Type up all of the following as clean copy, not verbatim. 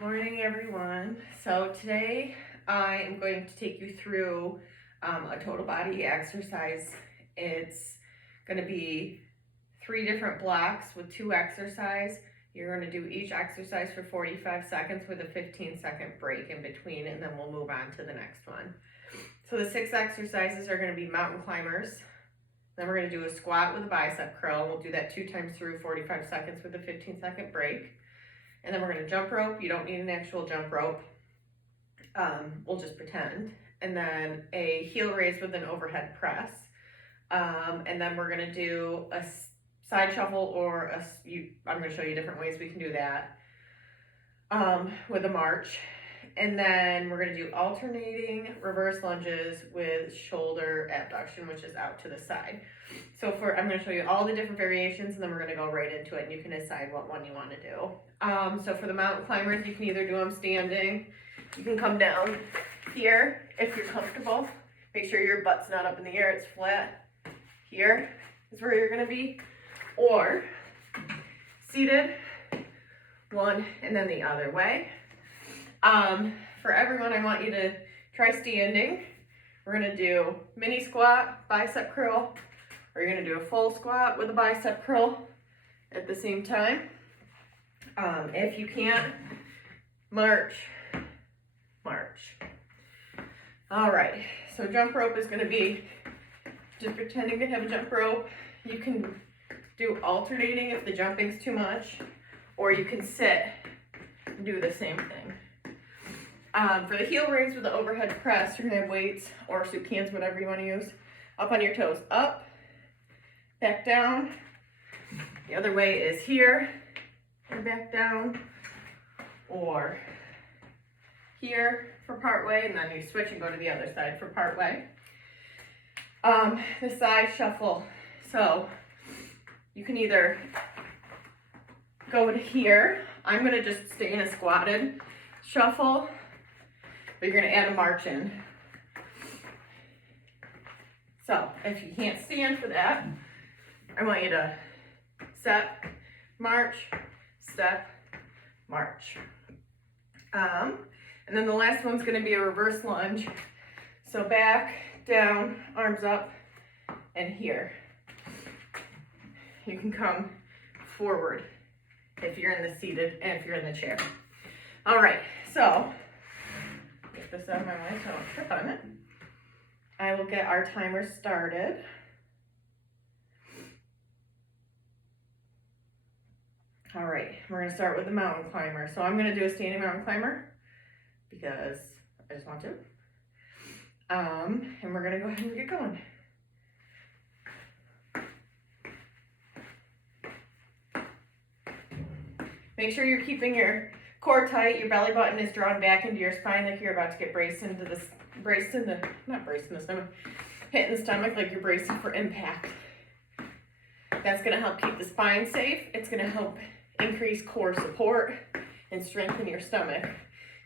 Morning everyone. So today I am going to take you through a total body exercise. It's going to be 3 different blocks with 2 exercises. You're going to do each exercise for 45 seconds with a 15-second break in between, and then we'll move on to the next one. So the 6 exercises are going to be mountain climbers. Then we're going to do a squat with a bicep curl. We'll do that 2 times through 45 seconds with a 15-second break. And then we're going to jump rope. You don't need an actual jump rope. We'll just pretend. And then a heel raise with an overhead press. And then we're going to do a side shuffle or I'm going to show you different ways we can do that with a march. And then we're going to do alternating reverse lunges with shoulder abduction, which is out to the side. So I'm going to show you all the different variations, and then we're going to go right into it, and you can decide what one you want to do. So for the mountain climbers, you can either do them standing. You can come down here if you're comfortable. Make sure your butt's not up in the air, it's flat. Here is where you're going to be. Or seated, one and then the other way. For everyone, I want you to try standing. We're going to do mini squat, bicep curl, or you're going to do a full squat with a bicep curl at the same time. If you can't, march. All right, so jump rope is going to be just pretending to have a jump rope. You can do alternating if the jumping's too much, or you can sit and do the same thing. For the heel raise with the overhead press, you're going to have weights or soup cans, whatever you want to use, up on your toes, up, back down. The other way is here and back down, or here for part way, and then you switch and go to the other side for part way. The side shuffle, so you can either go to here. I'm going to just stay in a squatted shuffle, but you're going to add a march in. So if you can't stand for that, I want you to step, march, step, march. And then the last one's going to be a reverse lunge. So back, down, arms up, and here. You can come forward if you're in the seated and if you're in the chair. All right, so get this out of my way so I don't trip on it. I will get our timer started. All right, we're going to start with the mountain climber. So I'm going to do a standing mountain climber because I just want to. And we're going to go ahead and get going. Make sure you're keeping your core tight. Your belly button is drawn back into your spine like you're about to get hitting the stomach like you're bracing for impact. That's going to help keep the spine safe. It's going to help increase core support and strengthen your stomach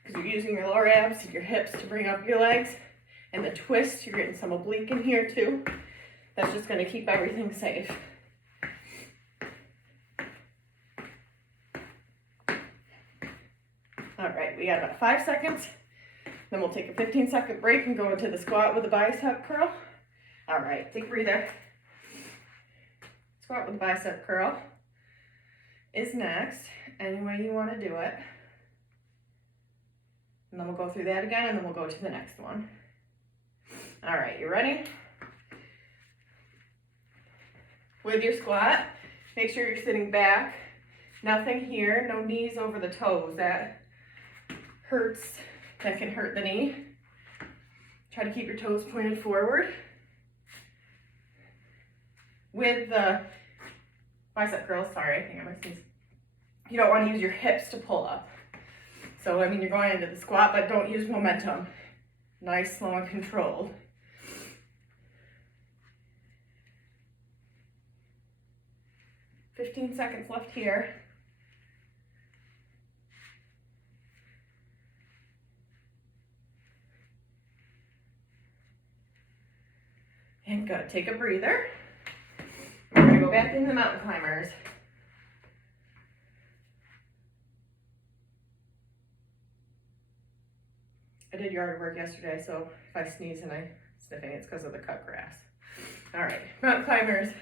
because you're using your lower abs and your hips to bring up your legs, and the twist, you're getting some oblique in here too. That's just going to keep everything safe. All right, we got about 5 seconds. Then we'll take a 15-second break and go into the squat with a bicep curl. All right, take a breather. Squat with a bicep curl is next, any way you want to do it. And then we'll go through that again, and then we'll go to the next one. All right, you ready? With your squat, make sure you're sitting back. Nothing here, no knees over the toes. That hurts, that can hurt the knee. Try to keep your toes pointed forward. With the bicep curls, sorry, I think I might sneeze. You don't want to use your hips to pull up. So, I mean, you're going into the squat, but don't use momentum. Nice, slow, and controlled. "15 seconds left here. And good, take a breather. We're going to go back into the mountain climbers. I did yard work yesterday, so if I sneeze and I'm sniffing, it's because of the cut grass. All right, mountain climbers.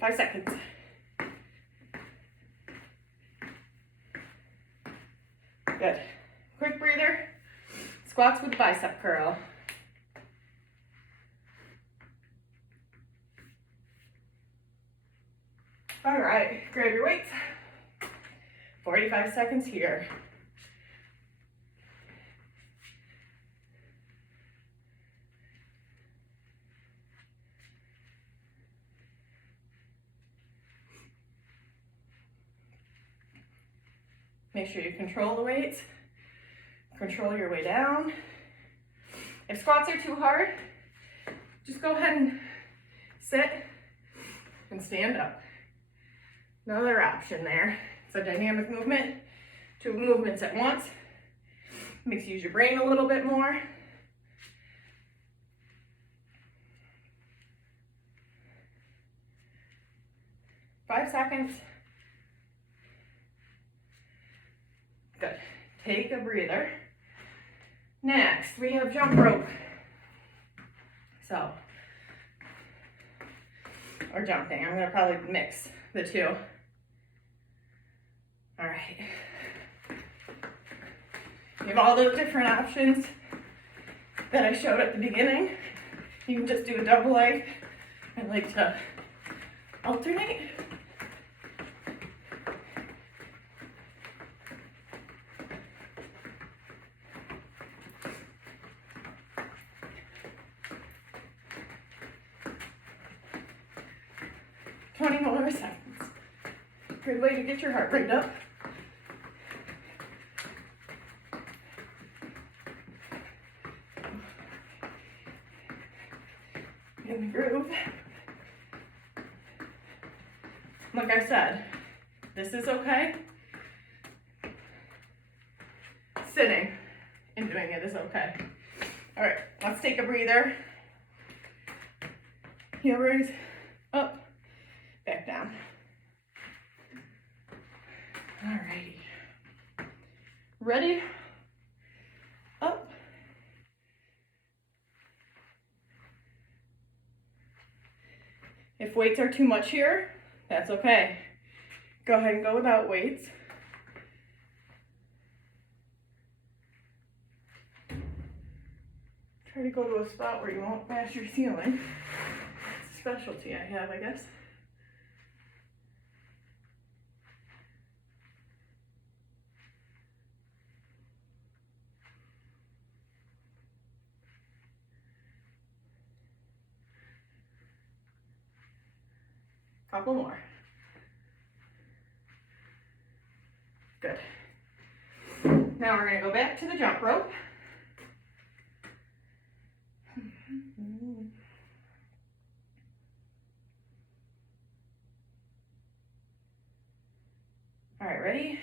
Five seconds. Good. Quick breather. Squats with bicep curl. All right, grab your weights. 45 seconds here. Make sure you control the weights. Control your way down. If squats are too hard, just go ahead and sit and stand up. Another option there. It's a dynamic movement, 2 movements at once. Makes you use your brain a little bit more. Five seconds. Good. Take a breather. Next, we have jump rope. So, or jumping. I'm gonna probably mix the two. All right. You have all those different options that I showed at the beginning. You can just do a double leg. I like to alternate. More seconds. Good way to get your heart rate up. In the groove. Like I said, this is okay. Sitting and doing it is okay. All right, let's take a breather. Heel raise, up. Back down. Alrighty. Ready? Up. If weights are too much here, that's okay. Go ahead and go without weights. Try to go to a spot where you won't bash your ceiling. It's a specialty I have, I guess. Couple more. Good. Now we're going to go back to the jump rope. All right, ready?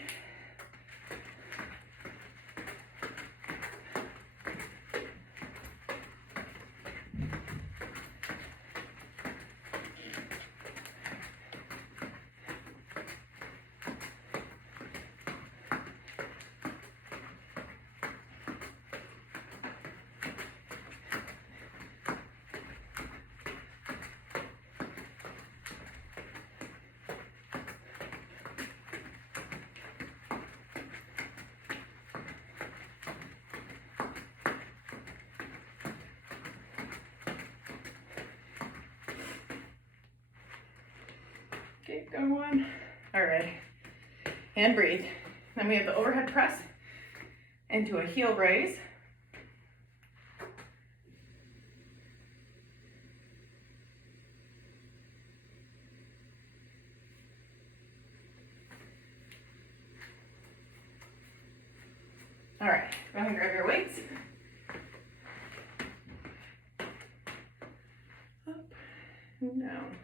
Keep going. All right, and breathe. Then we have the overhead press into a heel raise. All right, go ahead and grab your weights. Up and down.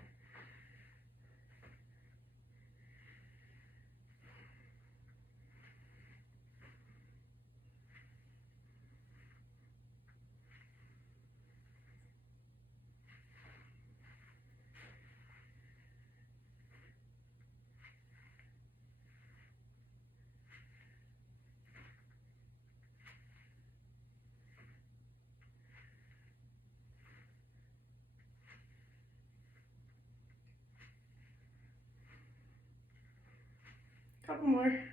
Couple more.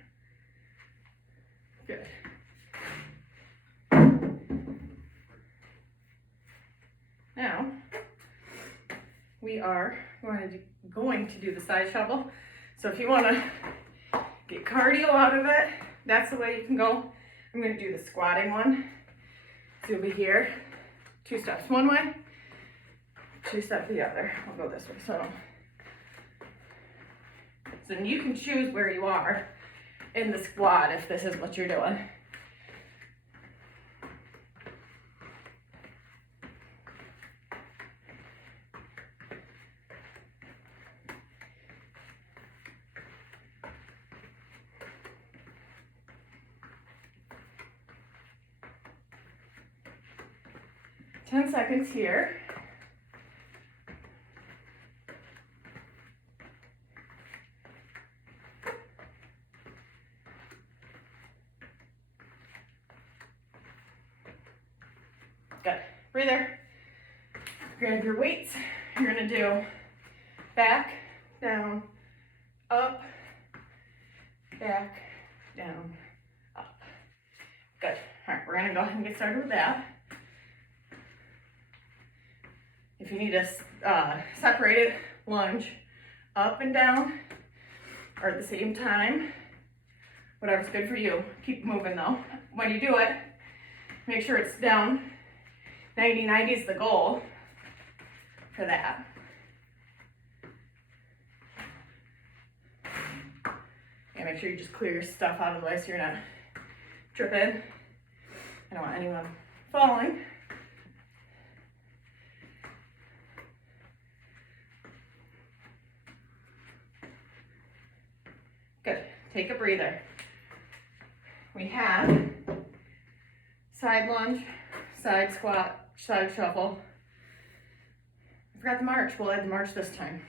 Good. Now, we are going to do the side shuffle. So if you want to get cardio out of it, that's the way you can go. I'm going to do the squatting one. So you'll be here, 2 steps one way, 2 steps the other. I'll go this way. So you can choose where you are in the squat if this is what you're doing. Ten seconds here. Good. Breather. Grab your weights. You're gonna do back, down, up, back, down, up. Good. All right, we're gonna go ahead and get started with that. If you need to separate it, lunge up and down, or at the same time, whatever's good for you. Keep moving though. When you do it, make sure it's down. 90-90 is the goal for that. And make sure you just clear your stuff out of the way so you're not tripping. I don't want anyone falling. Good. Take a breather. We have side lunge, side squat, side shuffle. I forgot the march. We'll add the march this time.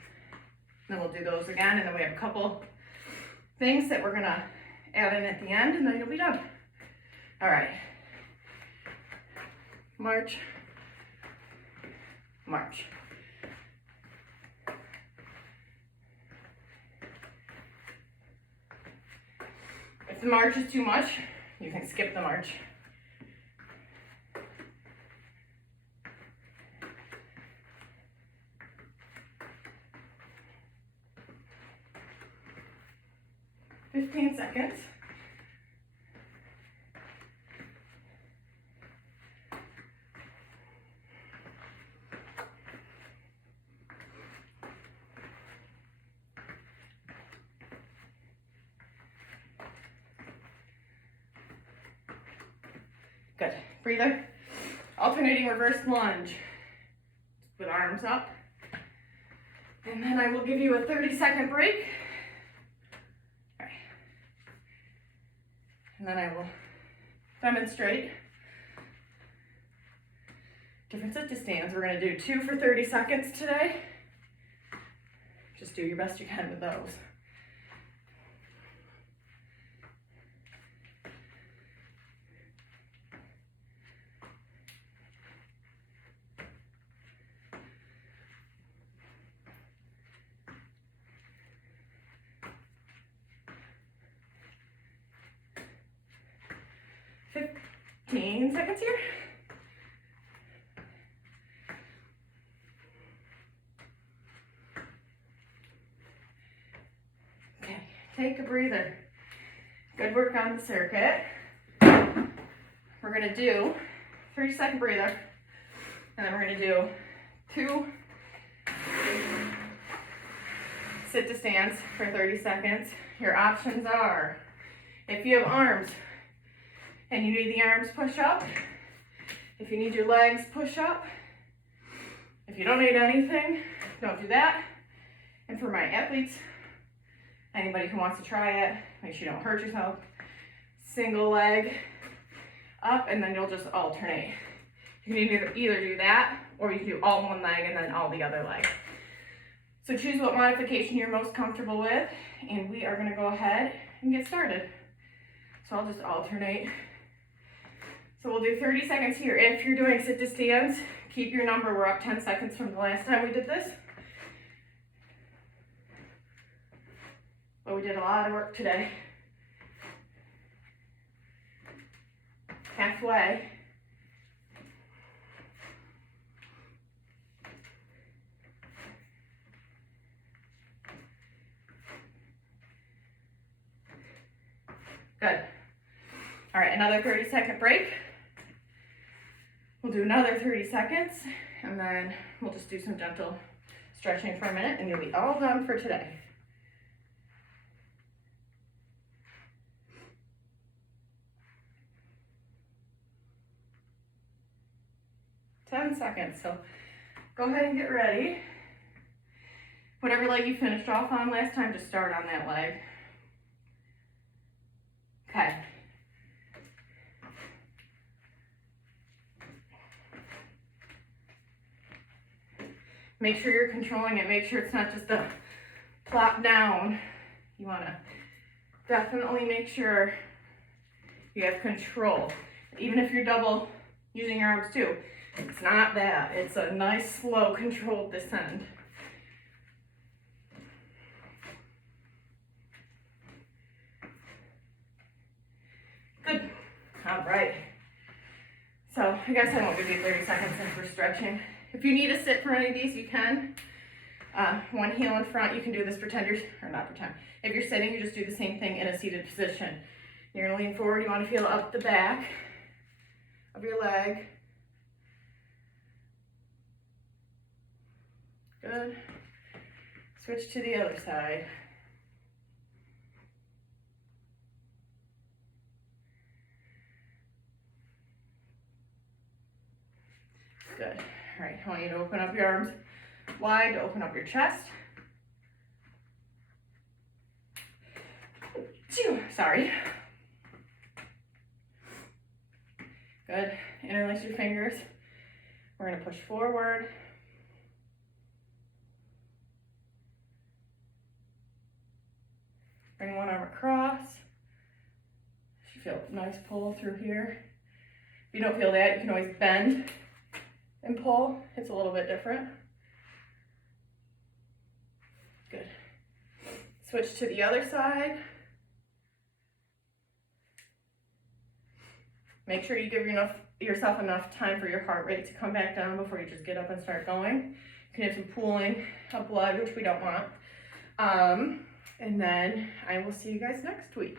Then we'll do those again, and then we have a couple things that we're gonna add in at the end, and then you'll be done. All right. March, march. If the march is too much, you can skip the march. Fifteen seconds. Good. Breather. Alternating reverse lunge with arms up. And then I will give you a 30-second break. All right. And then I will demonstrate different sit-to stands. We're going to do 2 for 30 seconds today. Just do your best you can with those. Seconds here. Okay, take a breather. Good work on the circuit. We're gonna do 30-second breather, and then we're gonna do 2 sit to stands for 30 seconds. Your options are, if you have arms, and you need the arms, push up. If you need your legs, push up. If you don't need anything, don't do that. And for my athletes, anybody who wants to try it, make sure you don't hurt yourself. Single leg up, and then you'll just alternate. You can either do that, or you can do all one leg and then all the other leg. So choose what modification you're most comfortable with, and we are gonna go ahead and get started. So I'll just alternate. So we'll do 30 seconds here. If you're doing sit to stands, keep your number. We're up 10 seconds from the last time we did this. But we did a lot of work today. Halfway. Good. All right, another 30-second break. We'll do another 30 seconds, and then we'll just do some gentle stretching for a minute, and you'll be all done for today. Ten seconds, so go ahead and get ready. Whatever leg you finished off on last time, just start on that leg. Okay. Make sure you're controlling it. Make sure it's not just a plop down. You want to definitely make sure you have control. Even if you're double using your arms too, it's not that. It's a nice, slow, controlled descent. Good. All right. So I guess I won't give you 30 seconds since we're stretching. If you need to sit for any of these, you can. One heel in front, you can do this, pretend you're, or not pretend. If you're sitting, you just do the same thing in a seated position. You're gonna lean forward, you wanna feel up the back of your leg. Good. Switch to the other side. Good. All right, I want you to open up your arms wide, to open up your chest. Sorry. Good. Interlace your fingers. We're going to push forward. Bring one arm across. You feel a nice pull through here. If you don't feel that, you can always bend and pull. It's a little bit different. Good. Switch to the other side. Make sure you give yourself enough time for your heart rate to come back down before you just get up and start going. You can have some pooling of blood, which we don't want. And then I will see you guys next week.